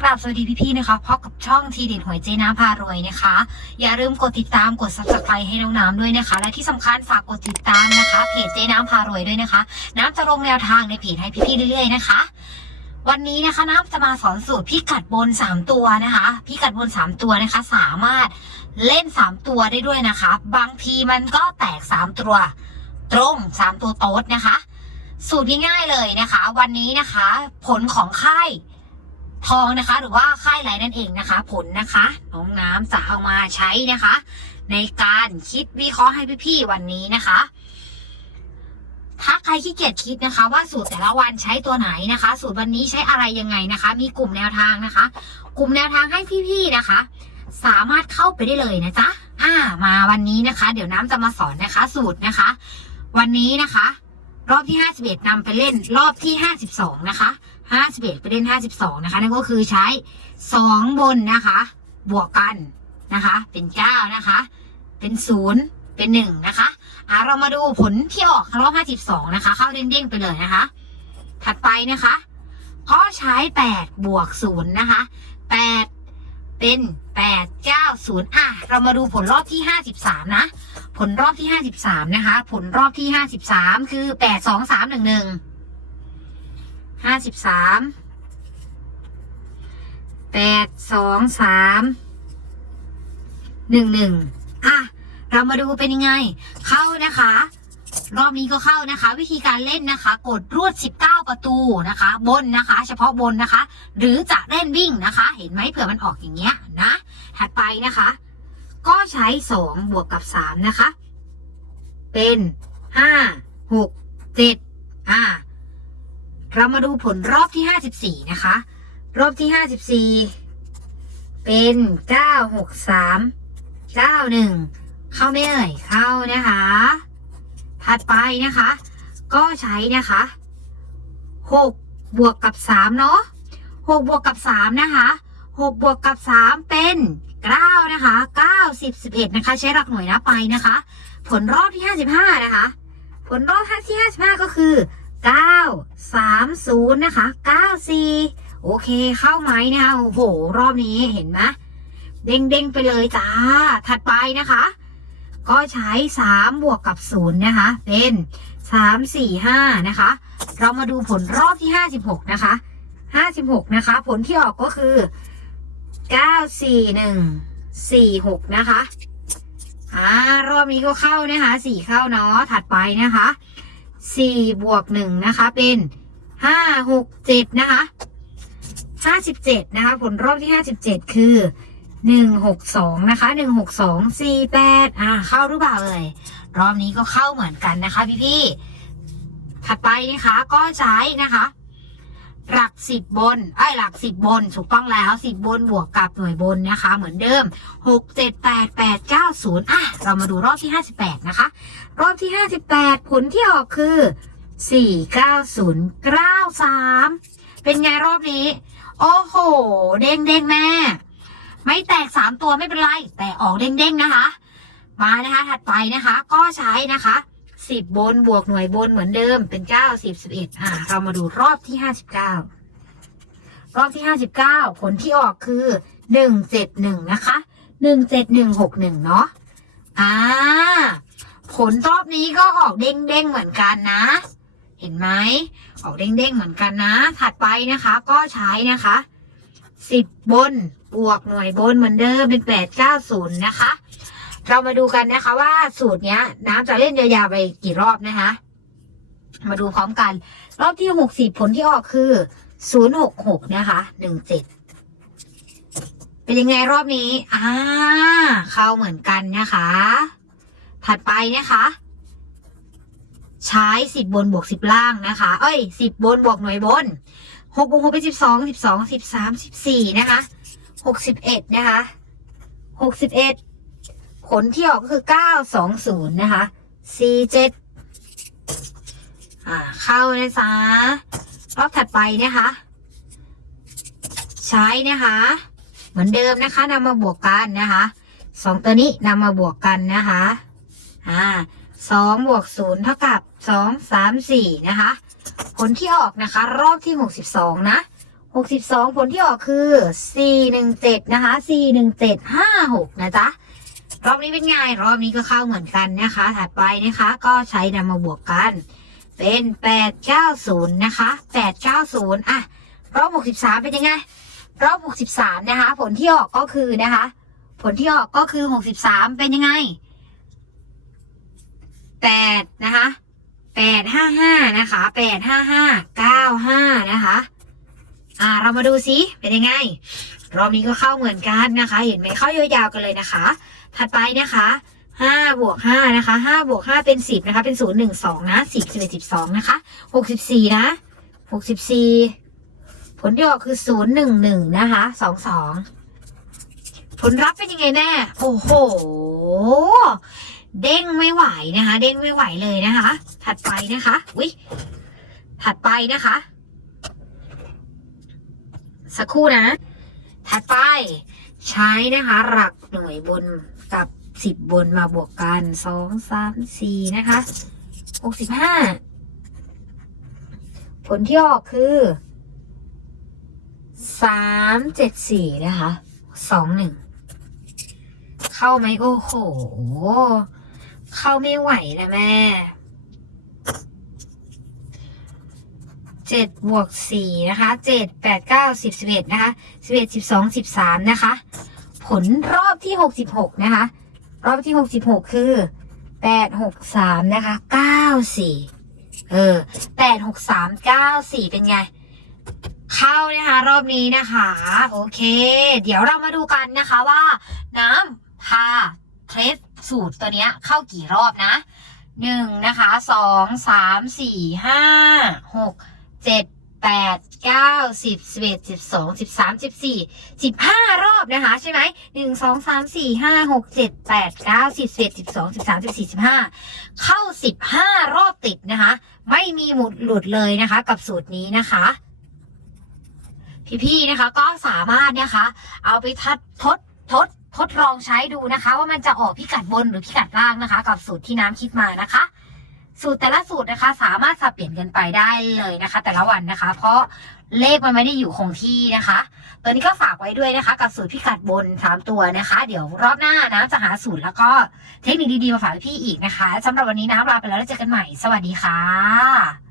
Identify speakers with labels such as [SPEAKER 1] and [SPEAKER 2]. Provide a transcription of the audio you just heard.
[SPEAKER 1] กราบสวัสดีพี่ๆนะคะพบกับช่องทีเด็ดหวยเจน้ำพารวยนะคะ อย่าลืมกดติดตามกด subscribe ให้น้องน้ำด้วยนะคะ และที่สำคัญฝากกดติดตามนะคะเพจเจน้ำพารวยด้วยนะคะ น้ำจะลงแนวทางในเพจให้พี่ๆเรื่อยๆนะคะ วันนี้นะคะน้ำจะมาสอนสูตรพิกัดบน 3 ตัวนะคะพิกัดบน 3 ตัวนะคะ สามารถเล่น 3 ตัวได้ด้วยนะคะ บางทีมันก็แตก 3 ตัว ตรง 3 ตัวโต๊ดนะคะ สูตรง่ายๆเลยนะคะ วันนี้นะคะ ผลของค่าย ทองนะคะ หรือว่าค่ายไรนั่นเองนะคะ ผลนะคะ น้องน้ำจะเอามาใช้นะคะ ในการคิดวิเคราะห์ให้พี่ๆวันนี้นะคะถ้าใครขี้เกียจคิดนะคะ ว่าสูตรแต่ละวันใช้ตัวไหนนะคะ สูตรวันนี้ใช้อะไรยังไงนะคะ มีกลุ่มแนวทางนะคะ กลุ่มแนวทางให้พี่ๆนะคะ สามารถเข้าไปได้เลยนะจ๊ะอ่า มาวันนี้นะคะ เดี๋ยวน้ำจะมาสอนนะคะ สูตรนะคะ วันนี้นะคะ รอบที่51นำไปเล่น รอบที่52นะคะ 51ไปเล่น52 นะคะ นั่นก็คือใช้ 2 บนนะคะ บวกกันนะคะ เป็น 9 นะคะ เป็น 0 เป็น 1 นะคะอะเรามาดูผลที่ออกรอบ52 นะคะ เข้าเด้งๆไปเลยนะคะ ถัดไปนะคะ ก็ใช้ 8 บวก 0 นะคะ 8 เป็น 8 9 0 อะ เรามาดูผลรอบที่ 53 นะ ผลรอบที่ 53 นะคะ ผลรอบที่ 53 คือ 8 2 3 1 1 53 8 2 3 1 1อะ เรามาดูเป็นยังไง เข้านะคะ รอบนี้ก็เข้านะคะ วิธีการเล่นนะคะ กดรวด 19 ประตูนะคะ บนนะคะ เฉพาะบนนะคะ หรือจะเล่นวิ่งนะคะ เห็นไหมเผื่อมันออกอย่างเงี้ยนะ ถัดไปนะคะ ก็ใช้ 2 บวกกับ 3 นะคะ เป็น 5 6 7 อ่า เรามาดูผลรอบที่54นะคะ รอบที่54เป็น9 6 3 9 1เข้าไม่เอ่ยเข้านะคะถัดไปนะคะ ก็ใช้นะคะ6บวกกับ3เนาะ6บวกกับ3นะคะ6บวกกับ3เป็น9นะคะ9 10 11นะคะ ใช้หลักหน่วยนะไปนะคะ ผลรอบที่55นะคะ ผลรอบที่55ก็คือ 9 3 0 นะคะ 94 โอเคเข้าไหมนะคะโอ้โห รอบนี้เห็นไหมเด้งๆไปเลยจ้า ถัดไปนะคะ ก็ใช้ 3 บวกกับ 0 นะคะ เป็น 3 4 5 นะคะ เรามาดูผลรอบที่ 56 นะคะ 56 นะคะ ผลที่ออกก็คือ 9 4 1 4 6 นะคะอ่ารอบนี้ก็เข้านะคะ 4 เข้าเนาะถัดไปนะคะ 4บวก1นะคะ เป็น5 6 7นะคะ57นะคะ ผลรอบที่57คือ162นะคะ162 48อ่าเข้าหรือเปล่าเอ่ยรอบนี้ก็เข้าเหมือนกันนะคะ พี่พี่ถัดไปนะคะก็ใช้นะคะ หลักสิบบนไอ้หลักสิบบนถูกต้องแล้วสิบบนบวกกับหน่วยบนนะคะ เหมือนเดิมหกเจ็ดแปดแปดเก้าศูนย์อะเรามาดูรอบที่ห้าสิบแปดนะคะ รอบที่ห้าสิบแปดผลที่ออกคือสี่เก้าศูนย์เก้าสามเป็นไงรอบนี้ โอ้โห เด้งเด้งแม่ ไม่แตกสามตัวไม่เป็นไร แต่ออกเด้งๆนะคะ มานะคะถัดไปนะคะ ก็ใช้นะคะ สิบบนบวกหน่วยบนเหมือนเดิมเป็นเก้าสิบสิบเอ็ดอ่าเรามาดูรอบที่ห้าสิบเก้ารอบที่ห้าสิบเก้าผลที่ออกคือหนึ่งเจ็ดหนึ่งนะคะหนึ่งเจ็ดหนึ่งหกหนึ่งเนาะอ่าผลรอบนี้ก็ออกเด้งๆเหมือนกันนะ เห็นไหมออกเด้งๆเหมือนกันนะ ถัดไปนะคะ ก็ใช้นะคะสิบบนบวกหน่วยบนเหมือนเดิมเป็นแปดเก้าศูนย์นะคะ เรามาดูกันนะคะ ว่าสูตรเนี้ย น้ำจะเล่นยาวๆไปกี่รอบนะคะ มาดูพร้อมกัน รอบที่หกสิบผลที่ออกคือศูนย์หกหกนะคะหนึ่งเจ็ดเป็นยังไงรอบนี้ อ่า เข้าเหมือนกันนะคะ ถัดไปนะคะ ใช้สิบบนบวกสิบล่างนะคะ เอ้ยสิบบนบวกหน่วยบนหกบวกหกเป็นสิบสองสิบสองสิบสามสิบสี่นะคะหกสิบเอ็ดนะคะหกสิบเอ็ด ผลที่ออกก็คือ 920 นะคะ47อ่า เข้านะจ๊ะรอบถัดไปนะคะ ใช้นะคะ เหมือนเดิมนะคะนำมาบวกกันนะคะสองตัวนี้นำมาบวกกันนะคะ อ่าสองบวกศูนย์เท่ากับสองสามสี่นะคะ ผลที่ออกนะคะ รอบที่หกสิบสองนะหกสิบสองผลที่ออกคือสี่หนึ่งเจ็ดนะคะสี่หนึ่งเจ็ดห้าหกนะจ๊ะ รอบนี้เป็นไงรอบนี้ก็เข้าเหมือนกันนะคะ ถัดไปนะคะก็ใช้นำมาบวกกัน เป็นแปดเก้าศูนย์นะคะแปดเก้าศูนย์อะรอบหกสิบสามเป็นยังไง รอบหกสิบสามนะคะ ผลที่ออกก็คือนะคะ ผลที่ออกก็คือหกสิบสามเป็นยังไงแปดนะคะแปดห้าห้านะคะแปดห้าห้าเก้าห้านะคะ อ่าเรามาดูซิเป็นยังไง รอบนี้ก็เข้าเหมือนกันนะคะ เห็นไหมเข้ายาวๆกันเลยนะคะ ถัดไปนะคะห้าบวกห้านะคะห้าบวกห้าเป็นสิบนะคะ เป็นศูนย์หนึ่งสองนะสิบสิบเอ็ดสิบสองนะคะหกสิบสี่นะหกสิบสี่ผลที่ออกคือศูนย์หนึ่งหนึ่งนะคะสองสองผลลัพธ์เป็นยังไงแม่โอ้โห เด้งไม่ไหวนะคะ เด้งไม่ไหวเลยนะคะ ถัดไปนะคะอุ้ยถัดไปนะคะ สักครู่นะ ถัดไปใช้นะคะ หลักหน่วยบนกับสิบบนมาบวกกันสองสามสี่นะคะหกสิบห้าผลที่ออกคือสามเจ็ดสี่นะคะสองหนึ่งเข้าไหมโอ้โห เข้าไม่ไหวนะแม่ เจ็ดบวกสี่นะคะเจ็ดแปดเก้าสิบสิบเอ็ดนะคะสิบเอ็ดสิบสองสิบสามนะคะ ผลรอบที่หกสิบหกนะคะ รอบที่หกสิบหกคือแปดหกสามนะคะเก้าสี่เออแปดหกสามเก้าสี่เป็นไง เข้านะคะรอบนี้นะคะ โอเค เดี๋ยวเรามาดูกันนะคะว่า น้ำพาเทสสูตรตัวเนี้ยเข้ากี่รอบนะหนึ่งนะคะสองสามสี่ห้าหก เจ็ดแปดเก้าสิบสิบเอ็ดสิบสองสิบสามสิบสี่สิบห้ารอบนะคะใช่ไหมหนึ่งสองสามสี่ห้าหกเจ็ดแปดเก้าสิบสิบเอ็ดสิบสองสิบสามสิบสี่สิบห้าเข้าสิบห้ารอบติดนะคะ ไม่มีหมุดหลุดเลยนะคะ กับสูตรนี้นะคะพี่ๆนะคะก็สามารถนะคะ เอาไปทัดทดทดทดลองใช้ดูนะคะ ว่ามันจะออกพิกัดบนหรือพิกัดล่างนะคะ กับสูตรที่น้ำคิดมานะคะ สูตรแต่ละสูตรนะคะ สามารถสับเปลี่ยนกันไปได้เลยนะคะ แต่ละวันนะคะ เพราะเลขมันไม่ได้อยู่คงที่นะคะ ตัวนี้ก็ฝากไว้ด้วยนะคะ กับสูตรพิกัดบนสามตัวนะคะ เดี๋ยวรอบหน้านะจะหาสูตรแล้วก็เทคนิคดีๆมาฝากพี่อีกนะคะสำหรับวันนี้น้ำลาไปแล้วแล้วเจอกันใหม่ สวัสดีค่ะ